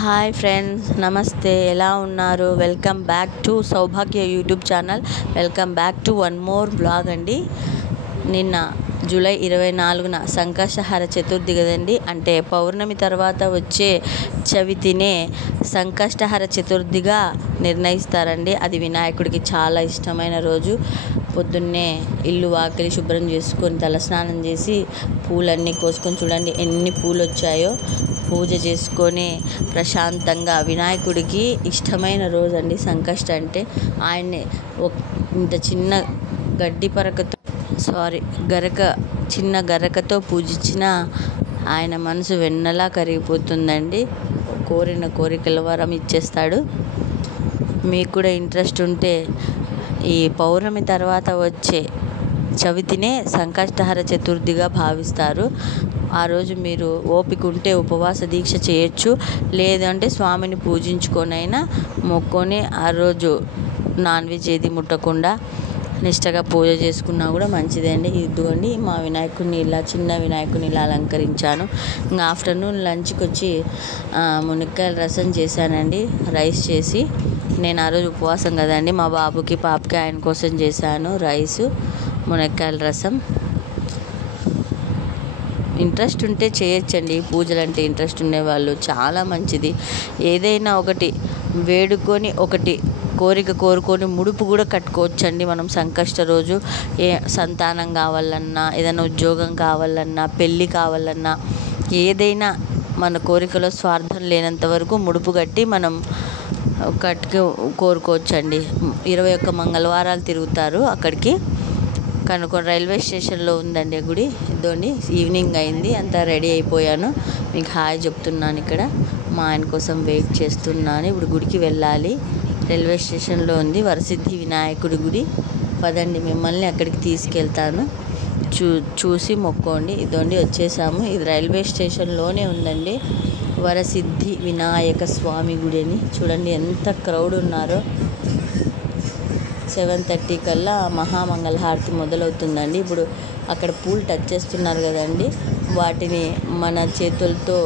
Hi friends, నమస్తే. ఎలా ఉన్నారు? Welcome back to Saubhagya YouTube channel. Welcome back to one more blog అండి. నిన్న జూలై 24న సంకష్టహర చతుర్థి కదండి. అంటే పౌర్ణమి తర్వాత వచ్చే చవితినే సంకష్టహర చతుర్థిగా నిర్ణయిస్తారండి. అది వినాయకుడికి చాలా ఇష్టమైన రోజు. పొద్దున్నే ఇల్లు వాకిలి శుభ్రం చేసుకొని తలస్నానం చేసి పూలన్నీ కోసుకొని, చూడండి ఎన్ని పూలు వచ్చాయో, పూజ చేసుకొని ప్రశాంతంగా, వినాయకుడికి ఇష్టమైన రోజు అండి సంకష్ట అంటే. ఆయన్ని ఇంత చిన్న చిన్న గరకతో పూజించిన ఆయన మనసు వెన్నలా కరిగిపోతుందండి. కోరిన కోరికల వరం ఇచ్చేస్తాడు. మీకు కూడా ఇంట్రెస్ట్ ఉంటే ఈ పౌర్ణమి తర్వాత వచ్చే చవితినే సంకష్టహర చతుర్థిగా భావిస్తారు. ఆ రోజు మీరు ఓపిక ఉంటే ఉపవాస దీక్ష చేయొచ్చు. లేదంటే స్వామిని పూజించుకొనైనా మొక్కొని ఆ రోజు నాన్ వెజ్ ఏది ముట్టకుండా నిష్టగా పూజ చేసుకున్నా కూడా మంచిదండి. ఇదిగోండి మా వినాయకుడిని చిన్న వినాయకుడిని ఇలా అలంకరించాను. ఇంకా ఆఫ్టర్నూన్ లంచ్కి వచ్చి మునక్కాయల రసం చేశానండి. రైస్ చేసి, నేను ఆ రోజు ఉపవాసం కదండి, మా బాబుకి పాపకి ఆయన కోసం చేశాను రైసు, మునక్కాయల రసం. ఇంట్రెస్ట్ ఉంటే చేయొచ్చండి. పూజలు అంటే ఇంట్రెస్ట్ ఉండేవాళ్ళు చాలా మంచిది. ఏదైనా ఒకటి వేడుకొని, ఒకటి కోరిక కోరుకొని ముడుపు కూడా కట్టుకోవచ్చండి మనం సంకష్ట రోజు. సంతానం కావాలన్నా, ఏదైనా ఉద్యోగం కావాలన్నా, పెళ్ళి కావాలన్నా, ఏదైనా మన కోరికలో స్వార్థం లేనంత వరకు ముడుపు కట్టి మనం కోరుకోవచ్చండి. 21 మంగళవారాలు తిరుగుతారు అక్కడికి. కనుక రైల్వే స్టేషన్లో ఉందండి గుడి. ఇదోండి ఈవినింగ్ అయింది, అంతా రెడీ అయిపోయాను. మీకు హాయ్ చెప్తున్నాను. ఇక్కడ మా ఆయన కోసం వెయిట్ చేస్తున్నాను. ఇప్పుడు గుడికి వెళ్ళాలి. రైల్వే స్టేషన్లో ఉంది వరసిద్ధి వినాయకుడి గుడి. పదండి, మిమ్మల్ని అక్కడికి తీసుకెళ్తాను. చూసి మొక్కోండి. ఇదోండి వచ్చేసాము. ఇది రైల్వే స్టేషన్లోనే ఉందండి వరసిద్ధి వినాయక స్వామి గుడి అని. చూడండి ఎంత క్రౌడ్ ఉన్నారో. 7:30 కల్లా మహామంగళహారతి మొదలవుతుందండి. ఇప్పుడు అక్కడ పూలు టచ్ చేస్తున్నారు కదండి, వాటిని మన చేతులతో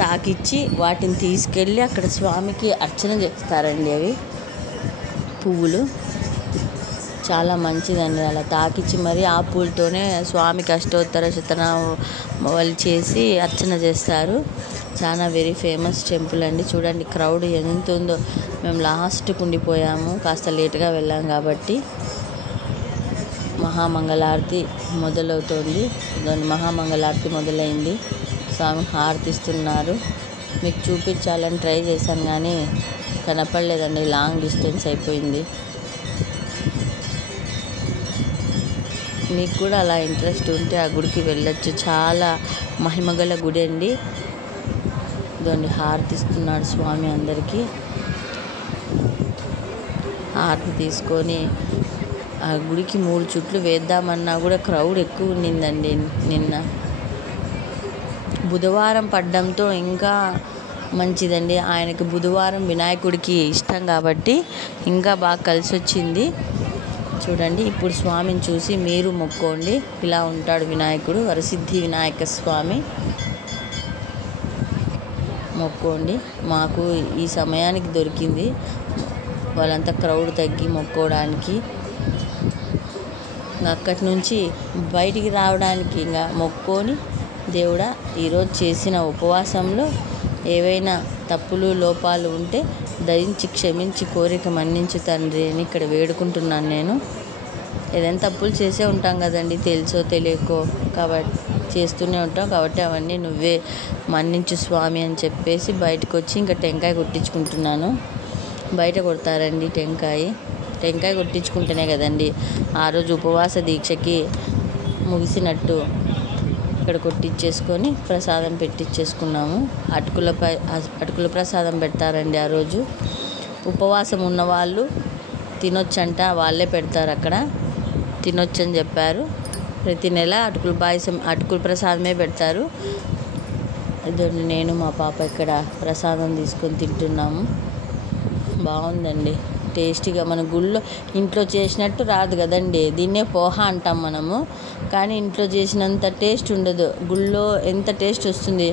తాకిచ్చి వాటిని తీసుకెళ్ళి అక్కడ స్వామికి అర్చన చేస్తారండి. అవి పువ్వులు చాలా మంచిదండి. అలా తాకిచ్చి మరి ఆ పూలతోనే స్వామికి అష్టోత్తర శతనామావళి చేసి అర్చన చేస్తారు. చాలా వెరీ ఫేమస్ టెంపుల్ అండి. చూడండి క్రౌడ్ ఎంత ఉందో. మేము లాస్ట్కి ఉండిపోయాము, కాస్త లేట్గా వెళ్ళాం కాబట్టి. మహామంగళారతి మొదలవుతోంది. దాని మహామంగళారతి మొదలైంది. స్వామి హారతిస్తున్నారు. మీకు చూపించాలని ట్రై చేశాను కానీ కనపడలేదండి, లాంగ్ డిస్టెన్స్ అయిపోయింది. మీకు కూడా అలా ఇంట్రెస్ట్ ఉంటే ఆ గుడికి వెళ్ళొచ్చు. చాలా మహిమగల గుడి అండి. దాన్ని హారతిస్తున్నాడు స్వామి అందరికీ. హారతి తీసుకొని ఆ గుడికి 3 చుట్లు వేద్దామన్నా కూడా క్రౌడ్ ఎక్కువ ఉండిందండి. నిన్న బుధవారం పడ్డంతో ఇంకా మంచిదండి. ఆయనకి బుధవారం వినాయకుడికి ఇష్టం కాబట్టి ఇంకా బాగా కలిసి వచ్చింది. చూడండి ఇప్పుడు స్వామిని చూసి మీరు మొక్కోండి. ఇలా ఉంటాడు వినాయకుడు, వరసిద్ధి వినాయక స్వామి. మొక్కోండి. మాకు ఈ సమయానికి దొరికింది, వాళ్ళంతా క్రౌడ్ తగ్గి మొక్కోవడానికి. అక్కడి నుంచి బయటికి రావడానికి ఇంకా మొక్కొని, దేవుడా ఈరోజు చేసిన ఉపవాసంలో ఏవైనా తప్పులు లోపాలు ఉంటే దయించి క్షమించి కోరిక మన్నించు తండ్రి అని ఇక్కడ వేడుకుంటున్నాను నేను. ఏదైనా తప్పులు చేసే ఉంటాం కదండి, తెలుసో తెలియకో, కాబట్టి చేస్తూనే ఉంటాం. కాబట్టి అవన్నీ నువ్వే మన్నించు స్వామి అని చెప్పేసి బయటకు వచ్చి ఇంకా టెంకాయ కొట్టించుకుంటున్నాను. బయట కొడతారండి టెంకాయ కొట్టించుకుంటేనే కదండి ఆ రోజు ఉపవాస దీక్షకి ముగిసినట్టు. ఇక్కడ కొట్టించేసుకొని ప్రసాదం పెట్టించేసుకున్నాము. అటుకుల ప్రసాదం పెడతారండి ఆ రోజు. ఉపవాసం ఉన్నవాళ్ళు తినొచ్చంట, వాళ్ళే పెడతారు అక్కడ. తినొచ్చని చెప్పారు. ప్రతి నెల అటుకుల ప్రసాదమే పెడతారు. ఇదండి నేను మా పాప ఇక్కడ ప్రసాదం తీసుకొని తింటున్నాము. బాగుందండి టేస్టీగా మన గుళ్ళో ఇంట్లో చేసినట్టు రాదు కదండి. దీన్నే పోహ అంటాం మనము. కానీ ఇంట్లో చేసినంత టేస్ట్ ఉండదు. గుళ్ళో ఎంత టేస్ట్ వస్తుంది.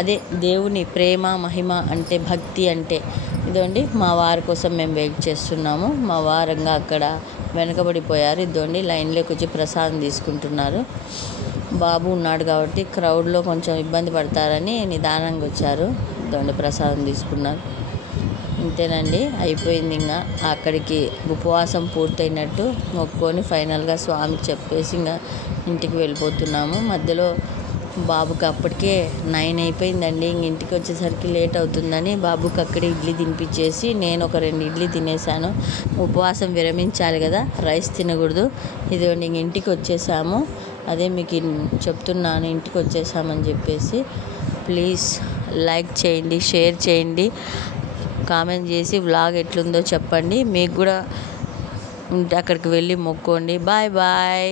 అదే దేవుని ప్రేమ మహిమ అంటే, భక్తి అంటే. ఇదండి మా వారి కోసం మేము వెయిట్ చేస్తున్నాము. మా వారంగా అక్కడ వెనకబడిపోయారు. ఇదండి లైన్లోకి వచ్చి ప్రసాదం తీసుకుంటున్నారు. బాబు ఉన్నాడు కాబట్టి క్రౌడ్లో కొంచెం ఇబ్బంది పడతారని నిదానంగా వచ్చారు. ఇదండి ప్రసాదం తీసుకున్నారు. ఇంతేనండి, అయిపోయింది. ఇంకా అక్కడికి ఉపవాసం పూర్తయినట్టు మొక్కుకొని ఫైనల్గా స్వామికి చెప్పేసి ఇంకా ఇంటికి వెళ్ళిపోతున్నాము. మధ్యలో బాబుకి అప్పటికే 9 అయిపోయిందండి. ఇంక ఇంటికి వచ్చేసరికి లేట్ అవుతుందని బాబుకి అక్కడే ఇడ్లీ తినిపించేసి నేను ఒక 2 ఇడ్లీ తినేసాను. ఉపవాసం విరమించాలి కదా, రైస్ తినకూడదు. ఇదిగోండి ఇంక ఇంటికి వచ్చేసాము. అదే మీకు చెప్తున్నాను, ఇంటికి వచ్చేసామని చెప్పేసి. ప్లీజ్ లైక్ చేయండి, షేర్ చేయండి, కామెంట్ చేసి వ్లాగ్ ఎట్లుందో చెప్పండి. మీకు కూడా ఉంటే అక్కడికి వెళ్ళి మొక్కోండి. Bye bye.